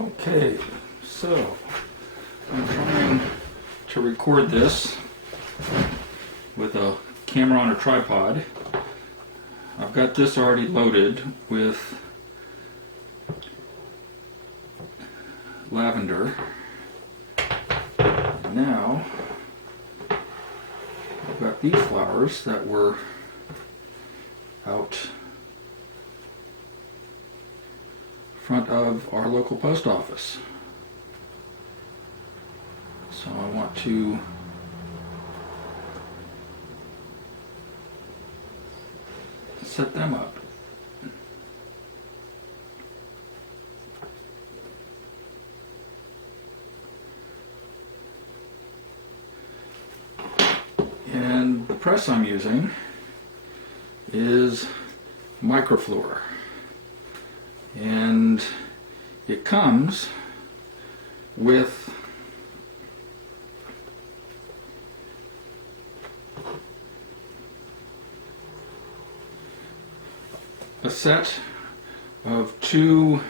Okay, so I'm trying to record this with a camera on a tripod. I've got this already loaded with lavender. Now I've got these flowers that were out front of our local post office. So I want to set them up. And the press I'm using is Microfleur. And it comes with a set of 2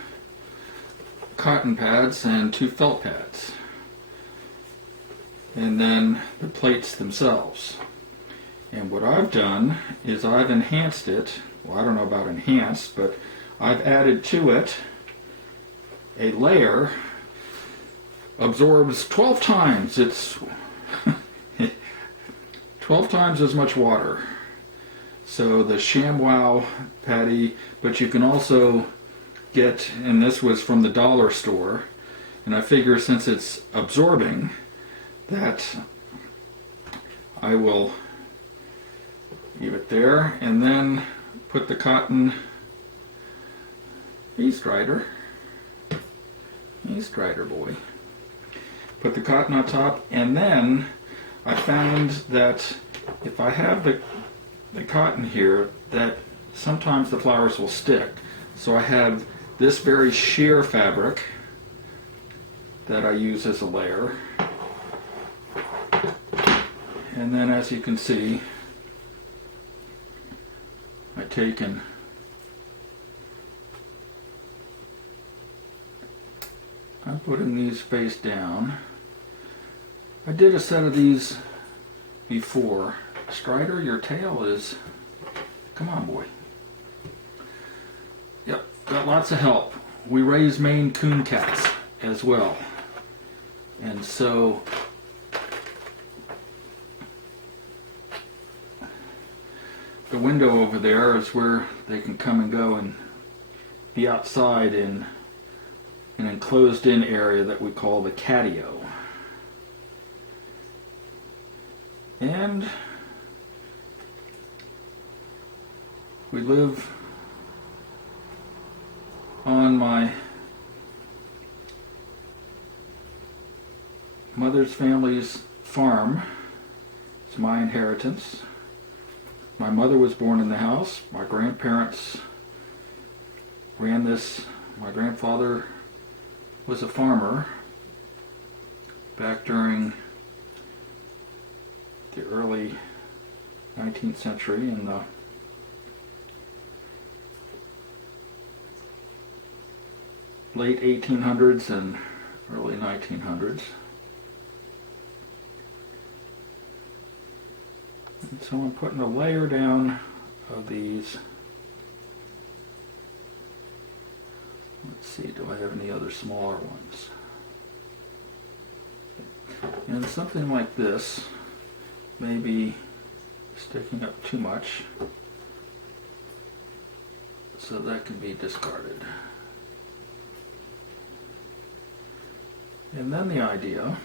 cotton pads and 2 felt pads, and then the plates themselves. And what I've done is I've enhanced it. Well, I don't know about enhanced, but I've added to it a layer. Absorbs 12 times. It's 12 times as much water. So the ShamWow patty, but you can also get, and this was from the dollar store, and I figure since it's absorbing that I will leave it there and then put the cotton East Rider boy. Put the cotton on top, and then I found that if I have the cotton here, that sometimes the flowers will stick. So I have this very sheer fabric that I use as a layer. And then, as you can see, I take and I'm putting these face down. I did a set of these before. Strider, your tail is... Come on, boy. Yep, got lots of help. We raise Maine Coon cats as well. And so the window over there is where they can come and go and be outside in an enclosed-in area that we call the catio. And we live on my mother's family's farm. It's my inheritance. My mother was born in the house. My grandparents ran this. My grandfather was a farmer back during the early 19th century and the late 1800s and early 1900s. And so I'm putting a layer down of these. Let's see, do I have any other smaller ones? And something like this may be sticking up too much, so that can be discarded. And then the idea,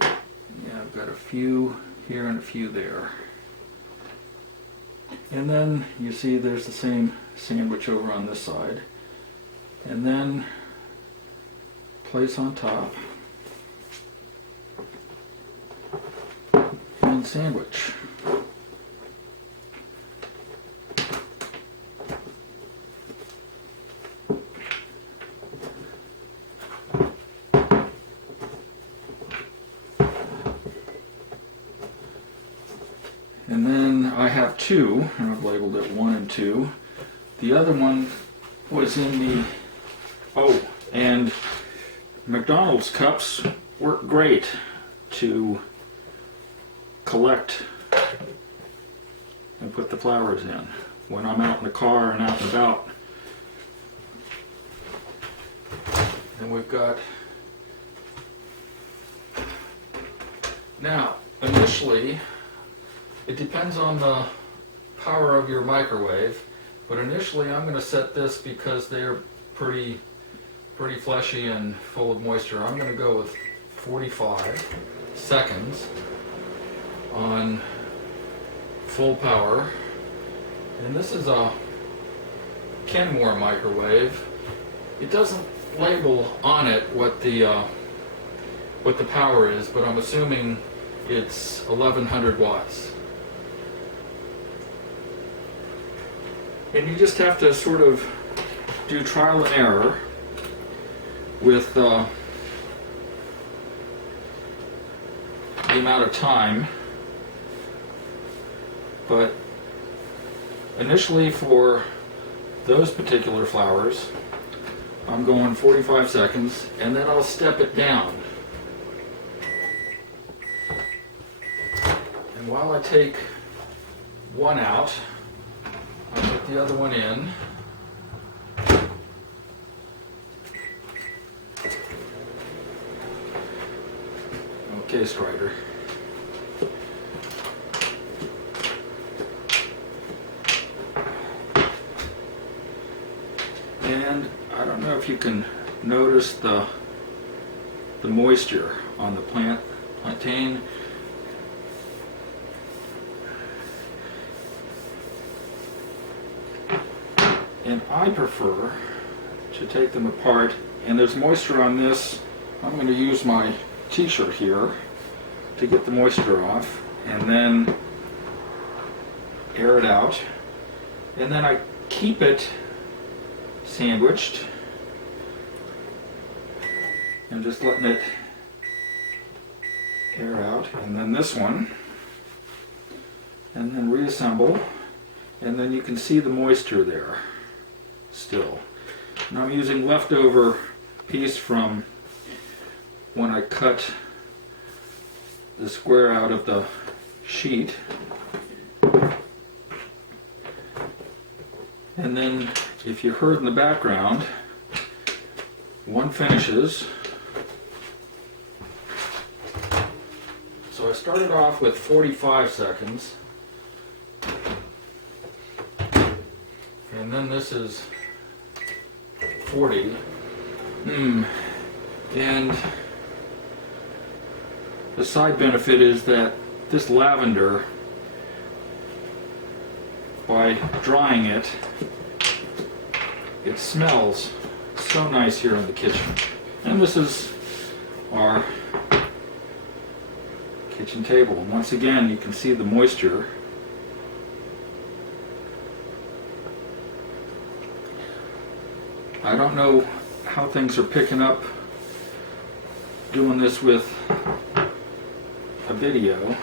I've got a few here and a few there. And then you see there's the same sandwich over on this side. And then place on top and sandwich. And then I have 2, and I've labeled it 1 and 2. The other one was in the Oh, and McDonald's cups work great to collect and put the flowers in when I'm out in the car and out and about. And we've got, now initially it depends on the power of your microwave, but initially I'm going to set this because they're pretty fleshy and full of moisture. I'm going to go with 45 seconds on full power. And this is a Kenmore microwave. It doesn't label on it what the power is, but I'm assuming it's 1100 watts. And you just have to sort of do trial and error with the amount of time. But initially for those particular flowers, I'm going 45 seconds, and then I'll step it down. And while I take one out, I put the other one in. Okay, Strider. And I don't know if you can notice the moisture on the plantain. And I prefer to take them apart, and there's moisture on this. I'm going to use my t-shirt here to get the moisture off, and then air it out, and then I keep it sandwiched and just letting it air out, and then this one, and then reassemble, and then you can see the moisture there still. And I'm using leftover piece from when I cut the square out of the sheet. And then, if you heard in the background, one finishes. So I started off with 45 seconds. And then this is 40. And the side benefit is that this lavender, by drying it, it smells so nice here in the kitchen. And this is our kitchen table. And once again, you can see the moisture. I don't know how things are picking up doing this with a video.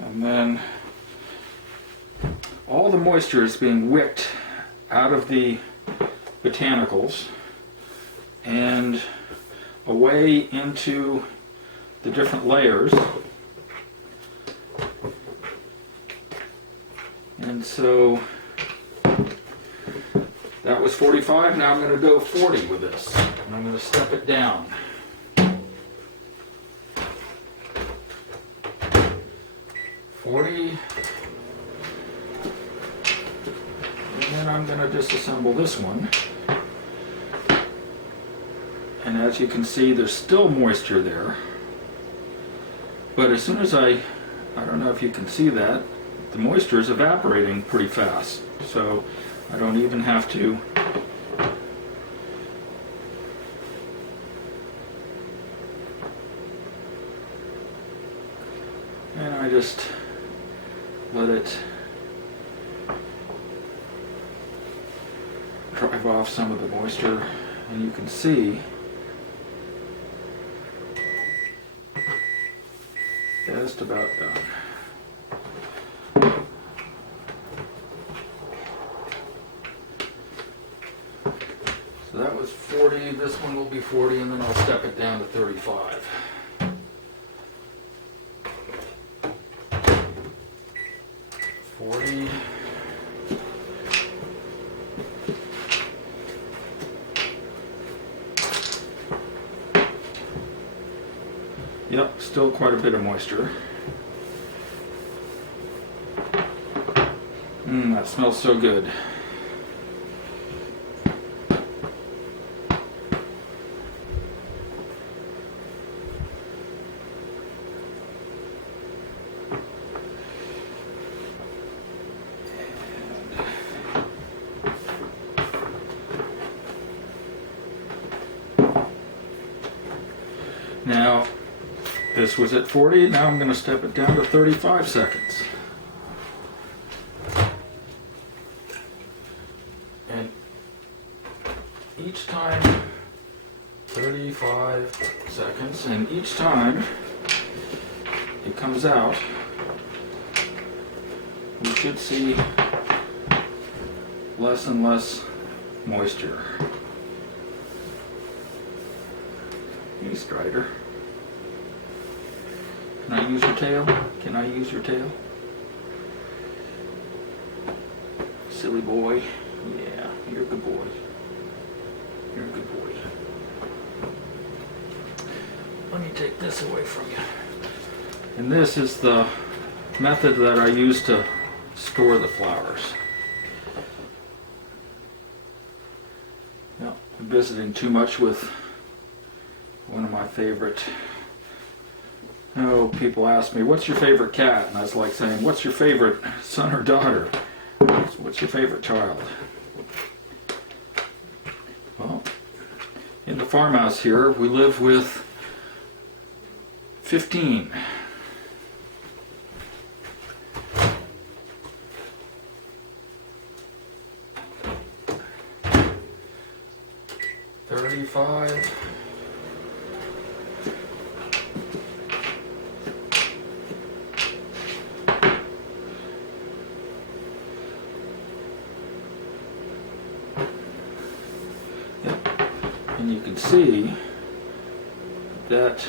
And then all the moisture is being wicked out of the botanicals and away into the different layers. And so that was 45. Now I'm going to go 40 with this, and I'm going to step it down. 40. And then I'm going to disassemble this one. And as you can see, there's still moisture there. But as soon as I don't know if you can see that, the moisture is evaporating pretty fast. So I don't even have to and I just let it drive off some of the moisture, and you can see Just about done. So that was 40, this one will be 40, and then I'll step it down to 35. Yep, still quite a bit of moisture. That smells so good. Now, this was at 40, now I'm going to step it down to 35 seconds. And each time, 35 seconds, and each time it comes out, we should see less and less moisture. Hey, Strider. Can I use your tail? Can I use your tail? Silly boy. Yeah, you're a good boy. You're a good boy. Let me take this away from you. And this is the method that I use to store the flowers. Now, I'm visiting too much with one of my favorite. Oh, people ask me, what's your favorite cat? And I was like saying, what's your favorite son or daughter? What's your favorite child? Well, in the farmhouse here, we live with 15. And you can see that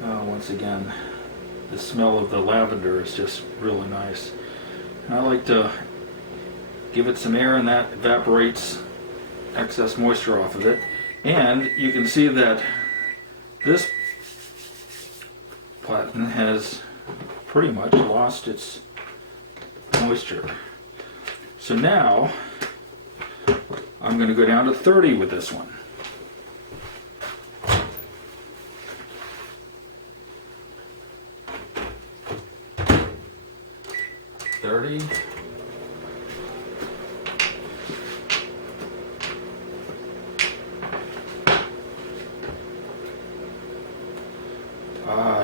once again, the smell of the lavender is just really nice. And I like to give it some air, and that evaporates excess moisture off of it. And you can see that this platen has pretty much lost its moisture. So now I'm going to go down to 30 with this one.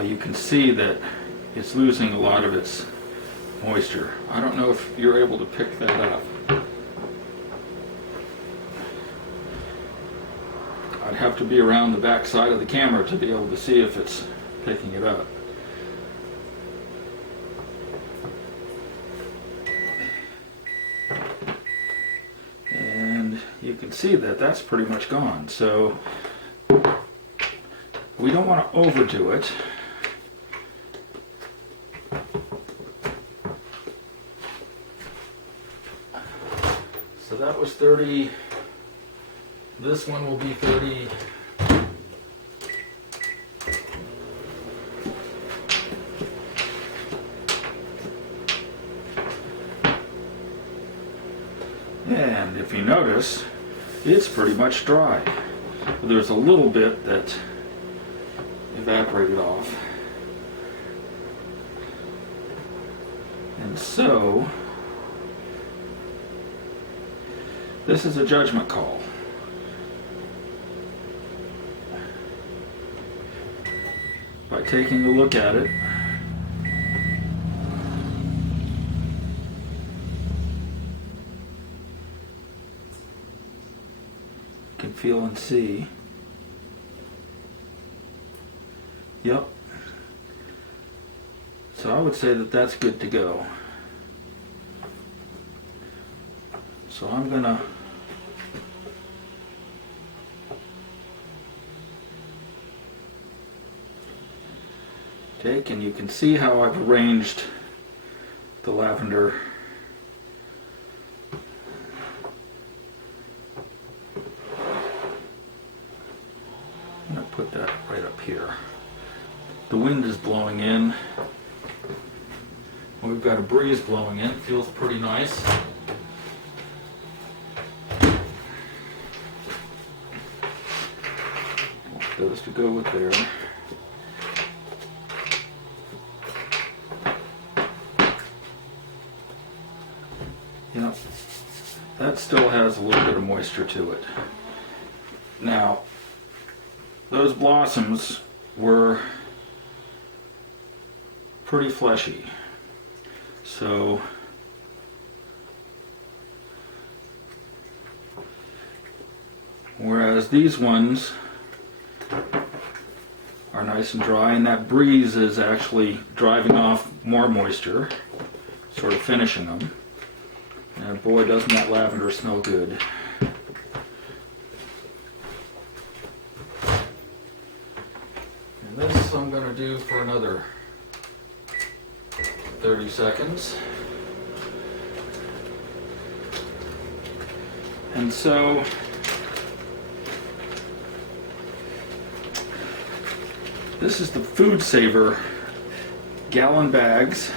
You can see that it's losing a lot of its moisture. I don't know if you're able to pick that up. I'd have to be around the back side of the camera to be able to see if it's picking it up. And you can see that that's pretty much gone. So we don't want to overdo it. So that was 30. This one will be 30. And if you notice, it's pretty much dry. There's a little bit that evaporated off. And so this is a judgment call. By taking a look at it, you can feel and see. Yep. So I would say that that's good to go. So I'm gonna take, and you can see how I've arranged the lavender. I'm gonna put that right up here. The wind is blowing in. We've got a breeze blowing in. It feels pretty nice. Want those to go with there. Yep. That still has a little bit of moisture to it. Now, those blossoms were pretty fleshy. So whereas these ones are nice and dry, and that breeze is actually driving off more moisture, sort of finishing them. And boy, doesn't that lavender smell good. And this I'm going to do for another 30 seconds. And so this is the Food Saver gallon bags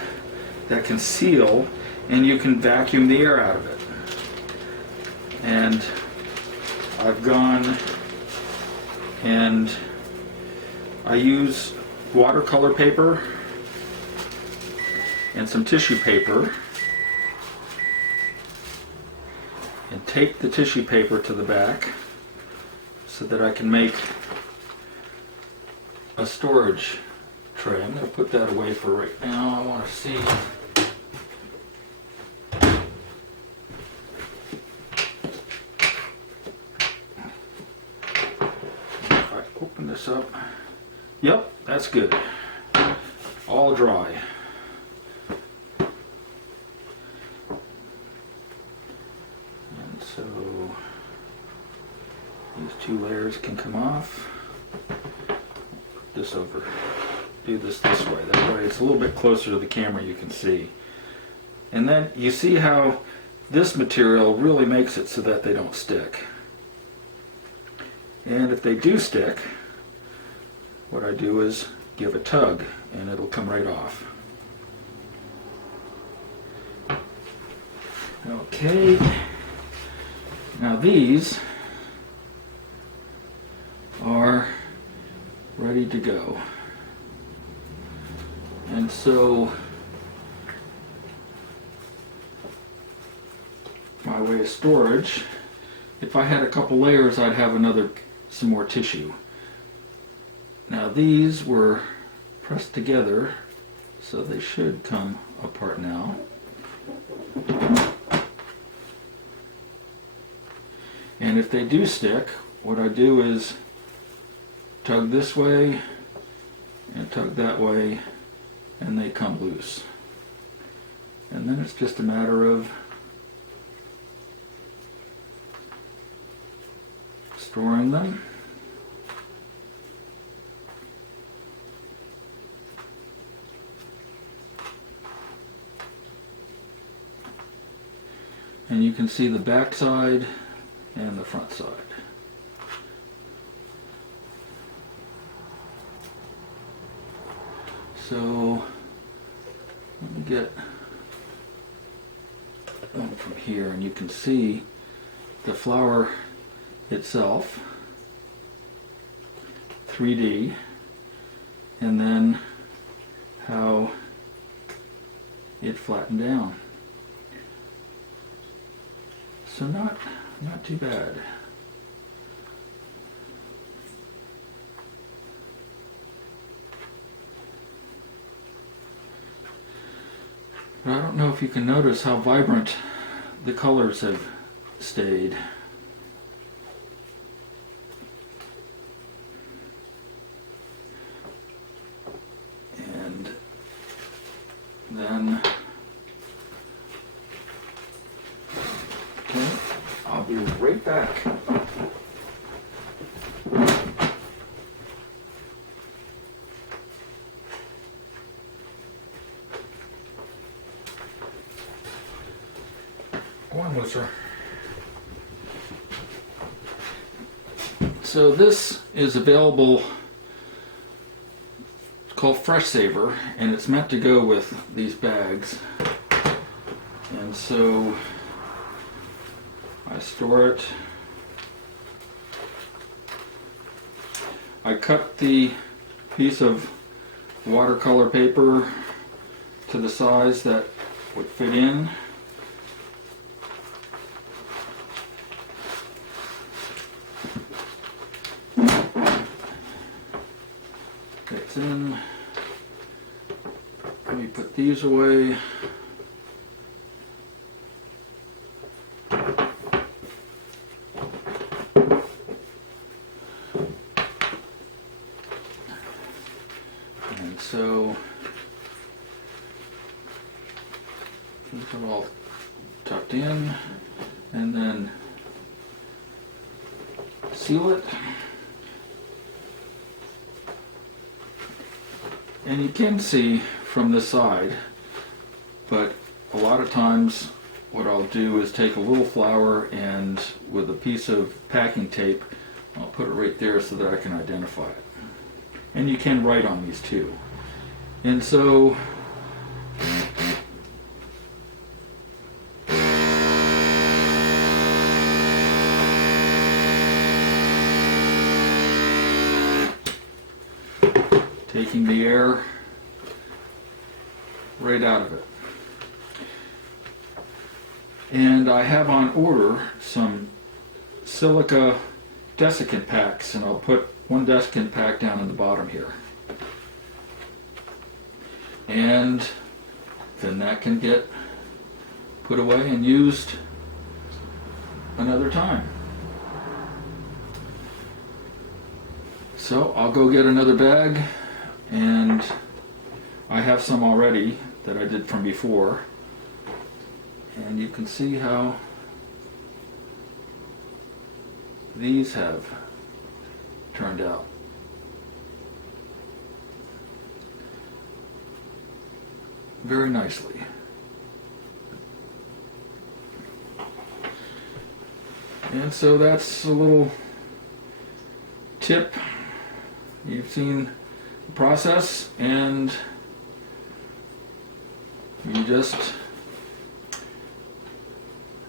that can seal, and you can vacuum the air out of it. And I've gone and I use watercolor paper and some tissue paper, and tape the tissue paper to the back so that I can make a storage tray. I'm going to put that away for right now. I want to see. If I open this up. Yep, that's good. All dry. So these two layers can come off. Put this over. Do this way. That way it's a little bit closer to the camera, you can see. And then you see how this material really makes it so that they don't stick. And if they do stick, what I do is give a tug and it'll come right off. Okay. Now these are ready to go. And so my way of storage, if I had a couple layers, I'd have some more tissue. Now these were pressed together, so they should come apart now. And if they do stick, what I do is tug this way and tug that way, and they come loose. And then it's just a matter of storing them. And you can see the back side and the front side. So let me get one from here, and you can see the flower itself, 3D, and then how it flattened down. So not too bad. But I don't know if you can notice how vibrant the colors have stayed. Then, okay, I'll be right back. One looser. So this is available, it's called Fresh Saver, and it's meant to go with these bags. And so I store it. I cut the piece of watercolor paper to the size that would fit in. Fits in. Let me put these away. And so these are all tucked in, and then seal it. And you can see from this side, but a lot of times what I'll do is take a little flower and with a piece of packing tape, I'll put it right there so that I can identify it. And you can write on these too. And so taking the air right out of it. And I have on order some silica desiccant packs, and I'll put one desiccant pack down in the bottom here. And then that can get put away and used another time. So I'll go get another bag, and I have some already that I did from before, and you can see how these have turned out. Very nicely. And so that's a little tip. You've seen the process, and you just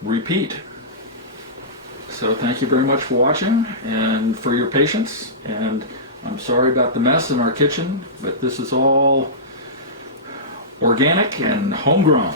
repeat. So thank you very much for watching and for your patience, and I'm sorry about the mess in our kitchen, but this is all organic and homegrown.